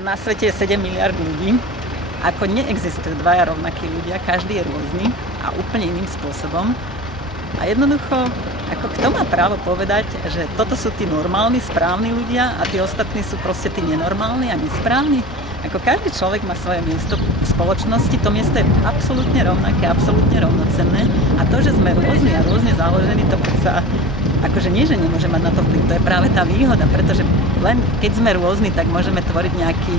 Na svete je 7 miliard ľudí. Ako neexistujú dvaja rovnakí ľudia, každý je rôzny a úplne iným spôsobom. A jednoducho, ako kto má právo povedať, že toto sú tí normálni, správni ľudia a tí ostatní sú proste tí nenormálni a nesprávni? Ako každý človek má svoje miesto v spoločnosti, to miesto je absolútne rovnaké, absolútne rovnocenné a to, že sme rôzni a rôzne založení, to predsa akože nie, že nemôže mať na to vplyv, to je práve tá výhoda, pretože len keď sme rôzni, tak môžeme tvoriť nejaký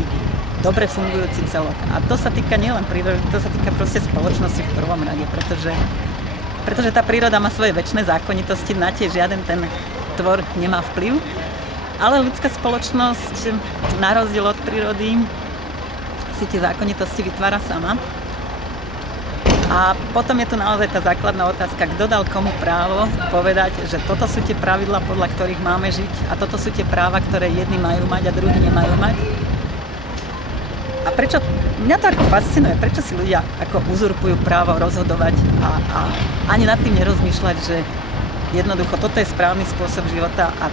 dobre fungujúci celok. A to sa týka nielen prírody, to sa týka proste spoločnosti v prvom rade, pretože tá príroda má svoje večné zákonitosti, na tie žiaden ten tvor nemá vplyv. Ale ľudská spoločnosť, na rozdiel od prírody, si tie zákonitosti vytvára sama. A potom je tu naozaj tá základná otázka, kto dal komu právo povedať, že toto sú tie pravidlá, podľa ktorých máme žiť a toto sú tie práva, ktoré jedni majú mať a druhí nemajú mať. A prečo, mňa to ako fascinuje, prečo si ľudia ako uzurpujú právo rozhodovať a ani nad tým nerozmýšľať, že jednoducho toto je správny spôsob života a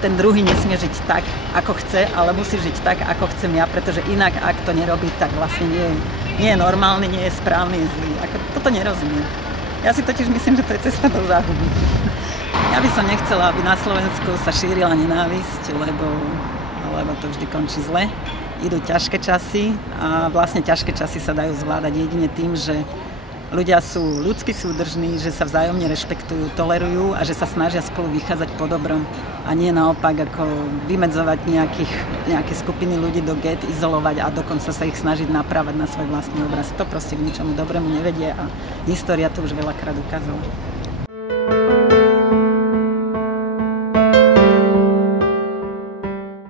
ten druhý nesmie žiť tak, ako chce, ale musí žiť tak, ako chcem ja, pretože inak, ak to nerobí, tak vlastne nie je normálny, nie je správny, je zlý. Ako, toto nerozumiem. Ja si totiž myslím, že to je cesta do záhuby. Ja by som nechcela, aby na Slovensku sa šírila nenávisť, lebo to vždy končí zle. Idú ťažké časy a vlastne ťažké časy sa dajú zvládať jedine tým, že ľudia sú ľudsky súdržní, že sa vzájomne rešpektujú, tolerujú a že sa snažia spolu vychádzať po dobrom a nie naopak ako vymedzovať nejaké skupiny ľudí do gét, izolovať a dokonca sa ich snažiť naprávať na svoj vlastný obraz. To proste k ničomu dobrému nevedie a história to už veľakrát ukázala.